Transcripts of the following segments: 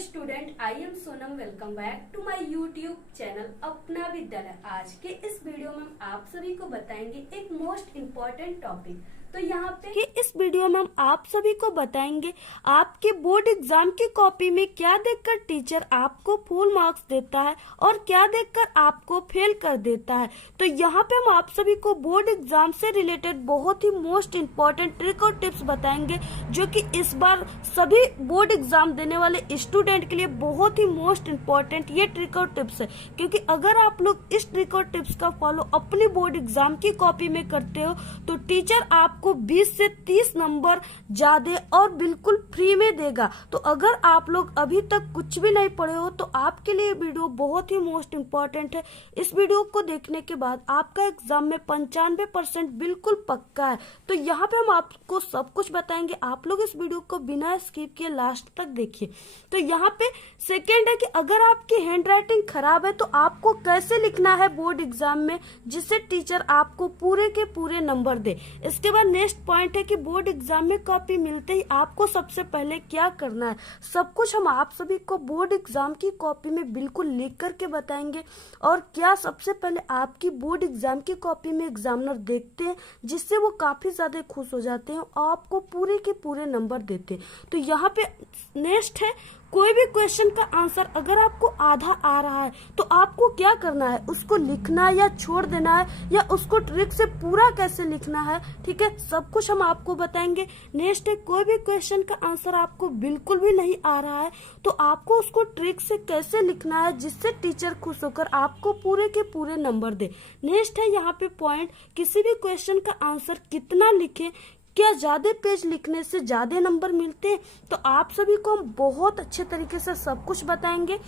Student, I am Sonam. Welcome back to my YouTube channel Apna Vidyalaya. आज के इस वीडियो में हम आप सभी को बताएंगे एक मोस्ट इम्पोर्टेंट टॉपिक। तो यहाँ पे कि इस वीडियो में हम आप सभी को बताएंगे आपके बोर्ड एग्जाम की कॉपी में क्या देखकर टीचर आपको फुल मार्क्स देता है और क्या देखकर आपको फेल कर देता है। तो यहाँ पे हम आप सभी को बोर्ड एग्जाम से रिलेटेड बहुत ही मोस्ट इम्पोर्टेंट ट्रिक और टिप्स बताएंगे, जो कि इस बार सभी बोर्ड एग्जाम देने वाले स्टूडेंट के लिए बहुत ही मोस्ट इम्पोर्टेंट ये ट्रिक और टिप्स है। क्योंकि अगर आप लोग इस ट्रिक और टिप्स का फॉलो अपनी बोर्ड एग्जाम की कॉपी में करते हो तो टीचर आपको 20 से 30 नंबर ज्यादा और बिल्कुल फ्री में देगा। तो अगर आप लोग अभी तक कुछ भी नहीं पढ़े हो तो आपके लिए वीडियो बहुत ही मोस्ट इम्पोर्टेंट है। इस वीडियो को देखने के बाद आपका एग्जाम में 95% बिल्कुल पक्का है। तो यहाँ पे हम आपको सब कुछ बताएंगे, आप लोग इस वीडियो को बिना स्किप किए लास्ट तक देखिए। तो यहाँ पे सेकेंड है कि अगर आपकी हैंड राइटिंग खराब है तो आपको कैसे लिखना है बोर्ड एग्जाम में जिससे टीचर आपको पूरे के पूरे नंबर दे। इसके बाद नेक्स्ट पॉइंट है कि बोर्ड एग्जाम में कॉपी मिलते ही आपको सबसे पहले क्या करना है। सब कुछ हम आप सभी को बोर्ड एग्जाम की कॉपी में बिल्कुल लिख करके बताएंगे। और क्या सबसे पहले आपकी बोर्ड एग्जाम की कॉपी में एग्जामिनर देखते हैं जिससे वो काफी ज्यादा खुश हो जाते हैं और आपको पूरे के पूरे नंबर देते हैं। तो यहाँ पे नेक्स्ट है, कोई भी क्वेश्चन का आंसर अगर आपको आधा आ रहा है तो आपको क्या करना है, उसको लिखना है या छोड़ देना है या उसको ट्रिक से पूरा कैसे लिखना है। ठीक है, सब कुछ हम आपको बताएंगे। नेक्स्ट है, कोई भी क्वेश्चन का आंसर आपको बिल्कुल भी नहीं आ रहा है तो आपको उसको ट्रिक से कैसे लिखना है जिससे टीचर खुश होकर आपको पूरे के पूरे नंबर दे। नेक्स्ट है यहाँ पे पॉइंट, किसी भी क्वेश्चन का आंसर कितना लिखें, क्या ज्यादा पेज लिखने से ज्यादा नंबर मिलते हैं। तो आप सभी को हम बहुत अच्छे तरीके से सब कुछ बताएंगे।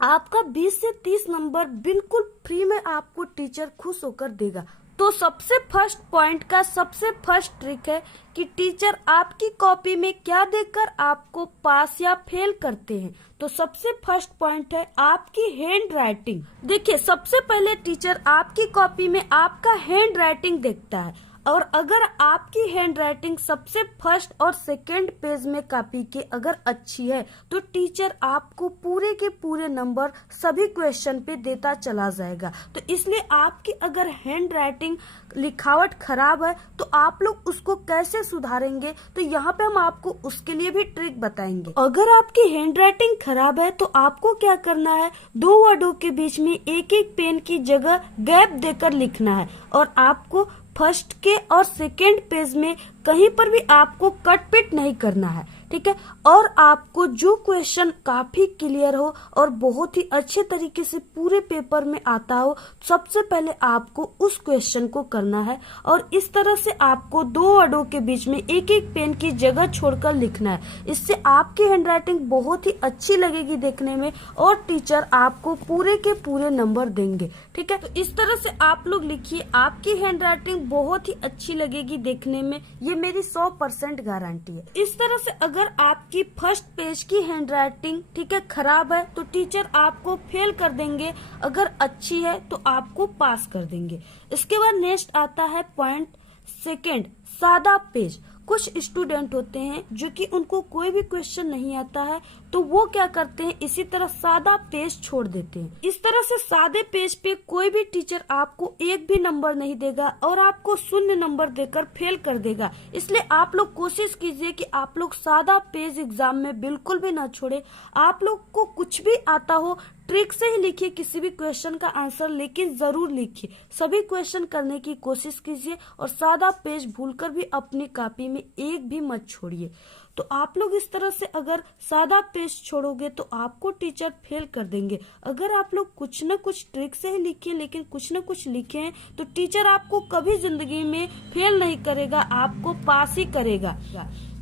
आपका 20 से 30 नंबर बिल्कुल फ्री में आपको टीचर खुश होकर देगा। तो सबसे फर्स्ट पॉइंट का सबसे फर्स्ट ट्रिक है कि टीचर आपकी कॉपी में क्या देखकर आपको पास या फेल करते हैं। तो सबसे फर्स्ट पॉइंट है आपकी हैंड राइटिंग। देखिए, सबसे पहले टीचर आपकी कॉपी में आपका हैंड राइटिंग देखता है और अगर आपकी हैंड राइटिंग सबसे फर्स्ट और सेकंड पेज में कॉपी के अगर अच्छी है तो टीचर आपको पूरे के पूरे नंबर सभी क्वेश्चन पे देता चला जाएगा। तो इसलिए आपकी अगर हैंड राइटिंग लिखावट खराब है तो आप लोग उसको कैसे सुधारेंगे, तो यहाँ पे हम आपको उसके लिए भी ट्रिक बताएंगे। अगर आपकी हैंड राइटिंग खराब है तो आपको क्या करना है, दो वर्डों के बीच में एक एक पेन की जगह गैप देकर लिखना है और आपको फर्स्ट के और सेकेंड पेज में कहीं पर भी आपको कट पिट नहीं करना है। ठीक है, और आपको जो क्वेश्चन काफी क्लियर हो और बहुत ही अच्छे तरीके से पूरे पेपर में आता हो, सबसे पहले आपको उस क्वेश्चन को करना है और इस तरह से आपको दो वर्डों के बीच में एक एक पेन की जगह छोड़कर लिखना है। इससे आपकी हैंडराइटिंग बहुत ही अच्छी लगेगी देखने में और टीचर आपको पूरे के पूरे नंबर देंगे। ठीक है, तो इस तरह से आप लोग लिखिए, आपकी हैंडराइटिंग बहुत ही अच्छी लगेगी देखने में, ये मेरी 100% गारंटी है। इस तरह से अगर आपकी फर्स्ट पेज की हैंडराइटिंग ठीक है खराब है तो टीचर आपको फेल कर देंगे, अगर अच्छी है तो आपको पास कर देंगे। इसके बाद नेक्स्ट आता है पॉइंट सेकंड, सादा पेज। कुछ स्टूडेंट होते हैं जो कि उनको कोई भी क्वेश्चन नहीं आता है तो वो क्या करते हैं, इसी तरह सादा पेज छोड़ देते हैं। इस तरह से सादे पेज पे कोई भी टीचर आपको एक भी नंबर नहीं देगा और आपको 0 नंबर देकर फेल कर देगा। इसलिए आप लोग कोशिश कीजिए कि आप लोग सादा पेज एग्जाम में बिल्कुल भी ना छोड़े। आप लोग को कुछ भी आता हो ट्रिक से ही लिखिए किसी भी क्वेश्चन का आंसर, लेकिन जरूर लिखिए, सभी क्वेश्चन करने की कोशिश कीजिए और सादा पेज भूलकर भी अपनी कॉपी में एक भी मत छोड़िए। तो आप लोग इस तरह से अगर सादा पेज छोड़ोगे तो आपको टीचर फेल कर देंगे। अगर आप लोग कुछ न कुछ ट्रिक से ही लिखे लेकिन कुछ न कुछ लिखे हैं तो टीचर आपको कभी जिंदगी में फेल नहीं करेगा, आपको पास ही करेगा।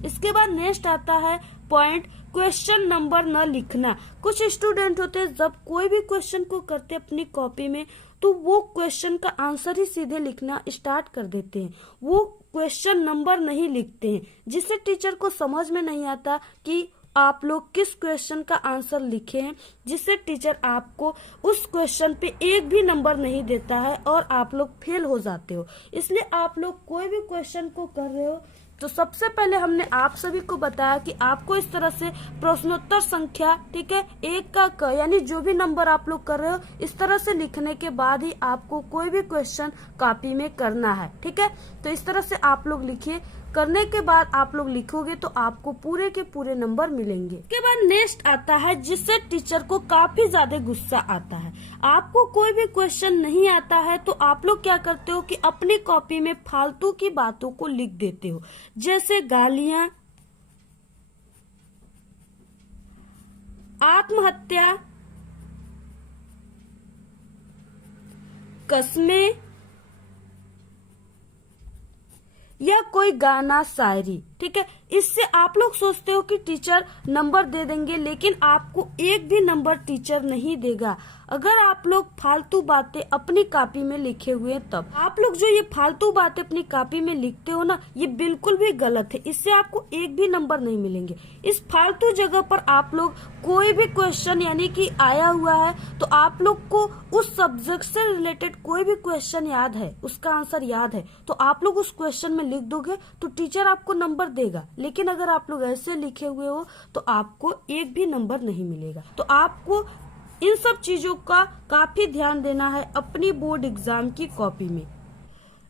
इसके बाद नेक्स्ट आता है पॉइंट, क्वेश्चन नंबर न लिखना। कुछ स्टूडेंट होते हैं जब कोई भी क्वेश्चन को करते अपनी कॉपी में तो वो क्वेश्चन का आंसर ही सीधे लिखना स्टार्ट कर देते हैं, वो क्वेश्चन नंबर नहीं लिखते हैं, जिससे टीचर को समझ में नहीं आता कि आप लोग किस क्वेश्चन का आंसर लिखे हैं, जिससे टीचर आपको उस क्वेश्चन पे एक भी नंबर नहीं देता है और आप लोग फेल हो जाते हो। इसलिए आप लोग कोई भी क्वेश्चन को कर रहे हो तो सबसे पहले हमने आप सभी को बताया कि आपको इस तरह से प्रश्नोत्तर संख्या, ठीक है, 1 का क यानी जो भी नंबर आप लोग कर रहे हो इस तरह से लिखने के बाद ही आपको कोई भी क्वेश्चन कॉपी में करना है। ठीक है, तो इस तरह से आप लोग लिखिए। करने के बाद आप लोग लिखोगे तो आपको पूरे के पूरे नंबर मिलेंगे। इसके बाद नेक्स्ट आता है जिससे टीचर को काफी ज्यादा गुस्सा आता है। आपको कोई भी क्वेश्चन नहीं आता है तो आप लोग क्या करते हो कि अपनी कॉपी में फालतू की बातों को लिख देते हो, जैसे गालियां, आत्महत्या, कस्में या कोई गाना, शायरी। ठीक है, इससे आप लोग सोचते हो कि टीचर नंबर दे देंगे, लेकिन आपको एक भी नंबर टीचर नहीं देगा अगर आप लोग फालतू बातें अपनी कॉपी में लिखे हुए तब। आप लोग जो ये फालतू बातें अपनी कॉपी में लिखते हो ना, ये बिल्कुल भी गलत है, इससे आपको एक भी नंबर नहीं मिलेंगे। इस फालतू जगह पर आप लोग कोई भी क्वेश्चन यानी कि आया हुआ है तो आप लोग को उस सब्जेक्ट से रिलेटेड कोई भी क्वेश्चन याद है, उसका आंसर याद है, तो आप लोग उस क्वेश्चन में लिख दोगे तो टीचर आपको नंबर देगा। लेकिन अगर आप लोग ऐसे लिखे हुए हो तो आपको एक भी नंबर नहीं मिलेगा। तो आपको इन सब चीजों का काफी ध्यान देना है अपनी बोर्ड एग्जाम की कॉपी में।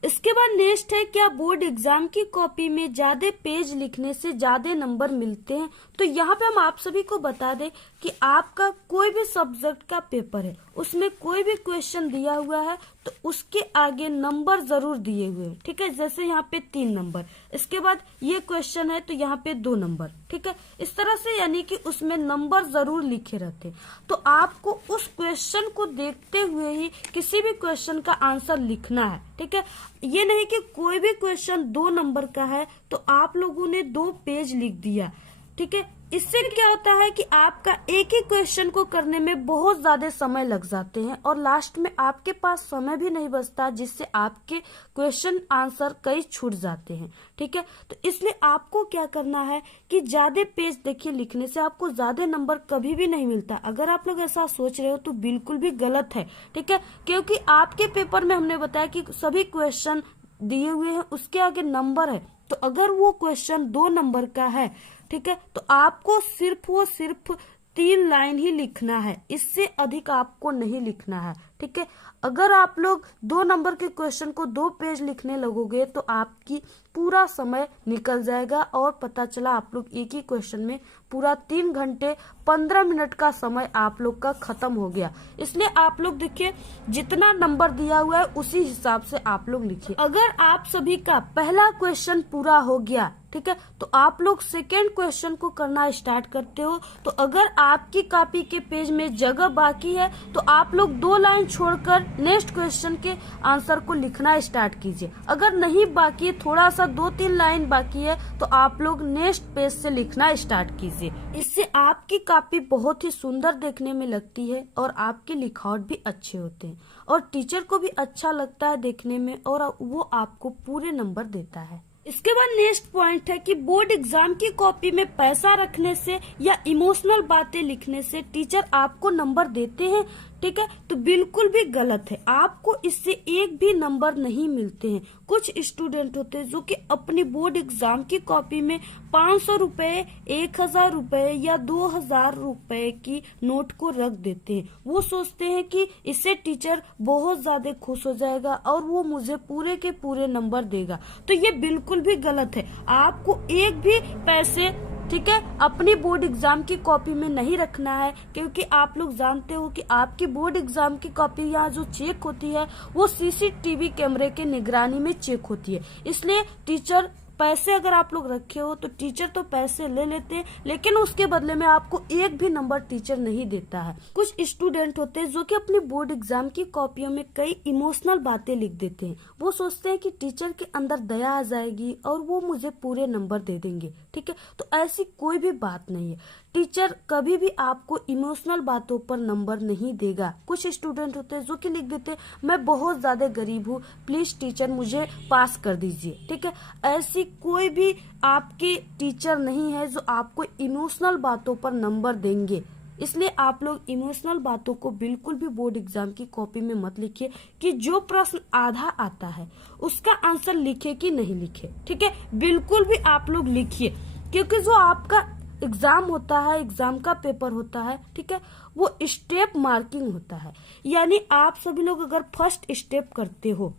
इसके बाद नेक्स्ट है, क्या बोर्ड एग्जाम की कॉपी में ज्यादा पेज लिखने से ज्यादा नंबर मिलते हैं? तो यहाँ पे हम आप सभी को बता दें कि आपका कोई भी सब्जेक्ट का पेपर है, उसमें कोई भी क्वेश्चन दिया हुआ है तो उसके आगे नंबर जरूर दिए हुए हैं। ठीक है, जैसे यहाँ पे 3 नंबर, इसके बाद ये क्वेश्चन है तो यहाँ पे 2 नंबर। ठीक है, इस तरह से यानी कि उसमें नंबर जरूर लिखे रहते हैं। तो आपको उस क्वेश्चन को देखते हुए ही किसी भी क्वेश्चन का आंसर लिखना है। ठीक है, ये नहीं कि कोई भी क्वेश्चन 2 नंबर का है तो आप लोगों ने 2 पेज लिख दिया। ठीक है, इससे क्या होता है कि आपका एक ही क्वेश्चन को करने में बहुत ज्यादा समय लग जाते हैं और लास्ट में आपके पास समय भी नहीं बचता, जिससे आपके क्वेश्चन आंसर कई छूट जाते हैं। ठीक है, तो इसलिए आपको क्या करना है कि ज्यादा पेज देखिए लिखने से आपको ज्यादा नंबर कभी भी नहीं मिलता। अगर आप लोग ऐसा सोच रहे हो तो बिल्कुल भी गलत है। ठीक है, क्योंकि आपके पेपर में हमने बताया कि सभी क्वेश्चन दिए हुए हैं, उसके आगे नंबर है, तो अगर वो क्वेश्चन 2 नंबर का है, ठीक है, तो आपको सिर्फ 3 लाइन ही लिखना है, इससे अधिक आपको नहीं लिखना है। ठीक है, अगर आप लोग 2 नंबर के क्वेश्चन को 2 पेज लिखने लगोगे तो आपकी पूरा समय निकल जाएगा और पता चला आप लोग एक ही क्वेश्चन में पूरा 3 घंटे 15 मिनट का समय आप लोग का खत्म हो गया। इसलिए आप लोग देखिए जितना नंबर दिया हुआ है उसी हिसाब से आप लोग लिखिए। अगर आप सभी का पहला क्वेश्चन पूरा हो गया, ठीक है, तो आप लोग सेकेंड क्वेश्चन को करना स्टार्ट करते हो। तो अगर आपकी कॉपी के पेज में जगह बाकी है तो आप लोग 2 लाइन छोड़कर नेक्स्ट क्वेश्चन के आंसर को लिखना स्टार्ट कीजिए। अगर नहीं बाकी है, थोड़ा सा 2-3 लाइन बाकी है, तो आप लोग नेक्स्ट पेज से लिखना स्टार्ट कीजिए। इससे आपकी कॉपी बहुत ही सुंदर देखने में लगती है और आपके लिखावट भी अच्छे होते हैं और टीचर को भी अच्छा लगता है देखने में और वो आपको पूरे नंबर देता है। इसके बाद नेक्स्ट पॉइंट है कि बोर्ड एग्जाम की कॉपी में पैसा रखने से या इमोशनल बातें लिखने से टीचर आपको नंबर देते हैं। ठीक है, तो बिल्कुल भी गलत है, आपको इससे एक भी नंबर नहीं मिलते हैं। कुछ स्टूडेंट होते हैं जो कि अपनी बोर्ड एग्जाम की कॉपी में 500 रुपए, 1000 रुपए या 2000 रुपए की नोट को रख देते हैं। वो सोचते हैं कि इससे टीचर बहुत ज्यादा खुश हो जाएगा और वो मुझे पूरे के पूरे नंबर देगा। तो ये बिल्कुल भी गलत है, आपको एक भी पैसे, ठीक है, अपनी बोर्ड एग्जाम की कॉपी में नहीं रखना है, क्योंकि आप लोग जानते हो कि आपकी बोर्ड एग्जाम की कॉपी यहाँ जो चेक होती है वो सीसीटीवी कैमरे के निगरानी में चेक होती है। इसलिए टीचर पैसे अगर आप लोग रखे हो तो टीचर तो पैसे ले लेते हैं, लेकिन उसके बदले में आपको एक भी नंबर टीचर नहीं देता है। कुछ स्टूडेंट होते हैं जो कि अपनी बोर्ड एग्जाम की कॉपियों में कई इमोशनल बातें लिख देते हैं। वो सोचते हैं कि टीचर के अंदर दया आ जाएगी और वो मुझे पूरे नंबर दे देंगे। ठीक है, तो ऐसी कोई भी बात नहीं है, टीचर कभी भी आपको इमोशनल बातों पर नंबर नहीं देगा। कुछ स्टूडेंट होते हैं जो कि लिख देते हैं मैं बहुत ज्यादा गरीब हूँ, प्लीज टीचर मुझे पास कर दीजिए। ठीक है, ऐसी कोई भी आपके टीचर नहीं है जो आपको इमोशनल बातों पर नंबर देंगे। इसलिए आप लोग इमोशनल बातों को बिल्कुल भी बोर्ड एग्जाम की कॉपी में मत लिखिए कि जो प्रश्न आधा आता है उसका आंसर लिखे कि नहीं लिखे। ठीक है, बिल्कुल भी आप लोग लिखिए, क्योंकि जो आपका एग्जाम होता है, एग्जाम का पेपर होता है, ठीक है, वो स्टेप मार्किंग होता है। यानी आप सभी लोग अगर फर्स्ट स्टेप करते हो,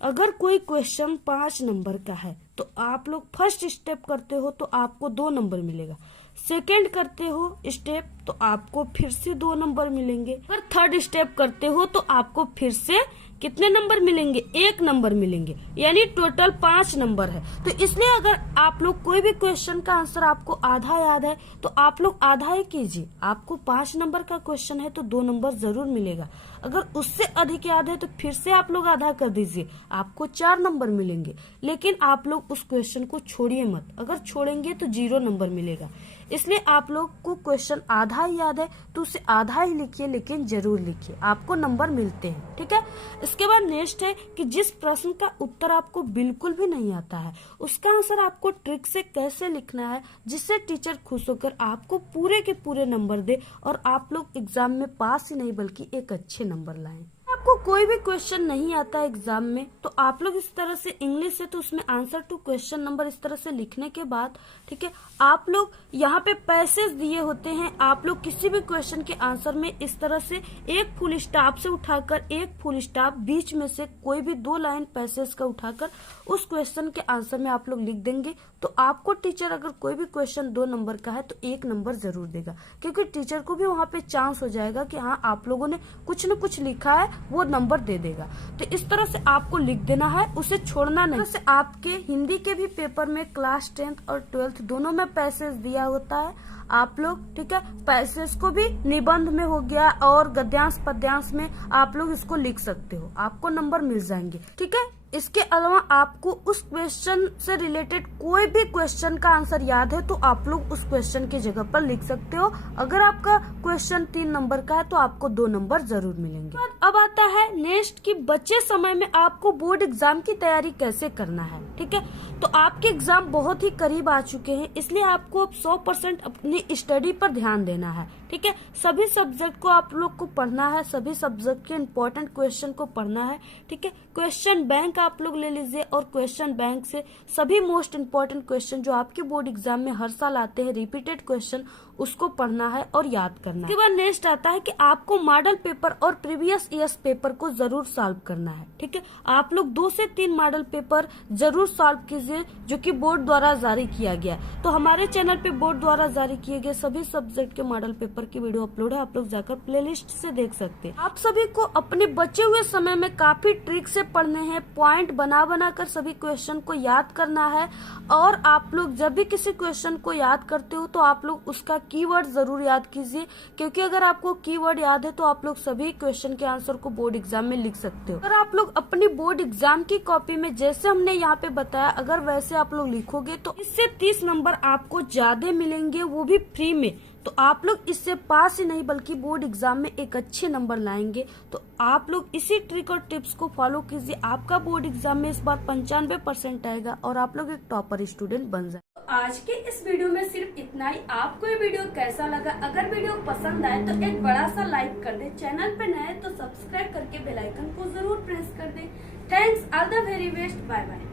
अगर कोई क्वेश्चन 5 नंबर का है तो आप लोग फर्स्ट स्टेप करते हो तो आपको 2 नंबर मिलेगा। सेकंड करते हो स्टेप तो आपको फिर से 2 नंबर मिलेंगे। अगर थर्ड स्टेप करते हो तो आपको फिर से कितने नंबर मिलेंगे? 1 नंबर मिलेंगे। यानी टोटल 5 नंबर है। तो इसलिए अगर आप लोग कोई भी क्वेश्चन का आंसर आपको आधा याद है तो आप लोग आधा ही कीजिए। आपको 5 नंबर का क्वेश्चन है तो 2 नंबर जरूर मिलेगा। अगर उससे अधिक याद है तो फिर से आप लोग आधा कर दीजिए, आपको 4 नंबर मिलेंगे। लेकिन आप लोग उस क्वेश्चन को छोड़िए मत, अगर छोड़ेंगे तो 0 नंबर मिलेगा। इसलिए आप लोग को क्वेश्चन आधा ही याद है तो उसे आधा ही लिखिए, लेकिन जरूर लिखिए, आपको नंबर मिलते हैं। ठीक है, इसके बाद नेक्स्ट है कि जिस प्रश्न का उत्तर आपको बिल्कुल भी नहीं आता है उसका आंसर आपको ट्रिक से कैसे लिखना है जिससे टीचर खुश होकर आपको पूरे के पूरे नंबर दे और आप लोग एग्जाम में पास ही नहीं बल्कि एक अच्छे नंबर लाएं। आपको कोई भी क्वेश्चन नहीं आता एग्जाम में तो आप लोग इस तरह से इंग्लिश है तो उसमें आंसर टू क्वेश्चन नंबर इस तरह से लिखने के बाद, ठीक है, आप लोग यहाँ पे पैसेज दिए होते हैं, आप लोग किसी भी क्वेश्चन के आंसर में इस तरह से एक फुल स्टॉप से उठाकर एक फुल स्टॉप बीच में से कोई भी 2 लाइन पैसेज का उठाकर उस क्वेश्चन के आंसर में आप लोग लिख देंगे तो आपको टीचर अगर कोई भी क्वेश्चन 2 नंबर का है तो 1 नंबर जरूर देगा, क्योंकि टीचर को भी वहाँ पे चांस हो जाएगा कि हाँ आप लोगों ने कुछ न कुछ लिखा है, वो नंबर दे देगा। तो इस तरह से आपको लिख देना है, उसे छोड़ना नहीं। से आपके हिंदी के भी पेपर में क्लास 10th और 12th दोनों में पैसेज दिया होता है। आप लोग, ठीक है, पैसेज को भी निबंध में हो गया और गद्यांश पद्यांश में आप लोग इसको लिख सकते हो, आपको नंबर मिल जाएंगे। ठीक है, इसके अलावा आपको उस क्वेश्चन से रिलेटेड कोई भी क्वेश्चन का आंसर याद है तो आप लोग उस क्वेश्चन की जगह पर लिख सकते हो। अगर आपका क्वेश्चन 3 नंबर का है तो आपको 2 नंबर जरूर मिलेंगे। अब आता है नेक्स्ट कि बचे समय में आपको बोर्ड एग्जाम की तैयारी कैसे करना है। ठीक है, तो आपके एग्जाम बहुत ही करीब आ चुके हैं, इसलिए आपको अब 100% अपनी स्टडी पर ध्यान देना है। ठीक है, सभी सब्जेक्ट को आप लोग को पढ़ना है, सभी सब्जेक्ट के इम्पोर्टेंट क्वेश्चन को पढ़ना है। ठीक है, क्वेश्चन बैंक आप लोग ले लीजिए और क्वेश्चन बैंक से सभी मोस्ट इम्पोर्टेंट क्वेश्चन जो आपके बोर्ड एग्जाम में हर साल आते हैं, रिपीटेड क्वेश्चन, उसको पढ़ना है और याद करना है। उसके बाद नेक्स्ट आता है कि आपको मॉडल पेपर और प्रीवियस ईयर्स पेपर को जरूर सॉल्व करना है। ठीक है, आप लोग 2 से 3 मॉडल पेपर जरूर सॉल्व कीजिए जो कि बोर्ड द्वारा जारी किया गया। तो हमारे चैनल पे बोर्ड द्वारा जारी किए गए सभी सब्जेक्ट के मॉडल पेपर की वीडियो अपलोड है, आप लोग जाकर प्लेलिस्ट से देख सकते हैं। आप सभी को अपने बचे हुए समय में काफी ट्रिक से पढ़ने हैं, पॉइंट बना बना कर सभी क्वेश्चन को याद करना है। और आप लोग जब भी किसी क्वेश्चन को याद करते हो तो आप लोग उसका कीवर्ड जरूर याद कीजिए, क्योंकि अगर आपको कीवर्ड याद है तो आप लोग सभी क्वेश्चन के आंसर को बोर्ड एग्जाम में लिख सकते हो। अगर आप लोग अपनी बोर्ड एग्जाम की कॉपी में जैसे हमने यहाँ पे बताया अगर वैसे आप लोग लिखोगे तो इससे 30 नंबर आपको ज्यादा मिलेंगे, वो भी फ्री में। तो आप लोग इससे पास ही नहीं बल्कि बोर्ड एग्जाम में एक अच्छे नंबर लाएंगे। तो आप लोग इसी ट्रिक और टिप्स को फॉलो कीजिए, आपका बोर्ड एग्जाम में इस बार 95% आएगा और आप लोग एक टॉपर स्टूडेंट बन जाए। तो आज के इस वीडियो में सिर्फ इतना ही। आपको ये वीडियो कैसा लगा? अगर वीडियो पसंद आए तो एक बड़ा सा लाइक कर दे, चैनल पे नए तो सब्सक्राइब करके बेल आइकन को जरूर प्रेस कर दे। Thanks, all the very best, bye bye.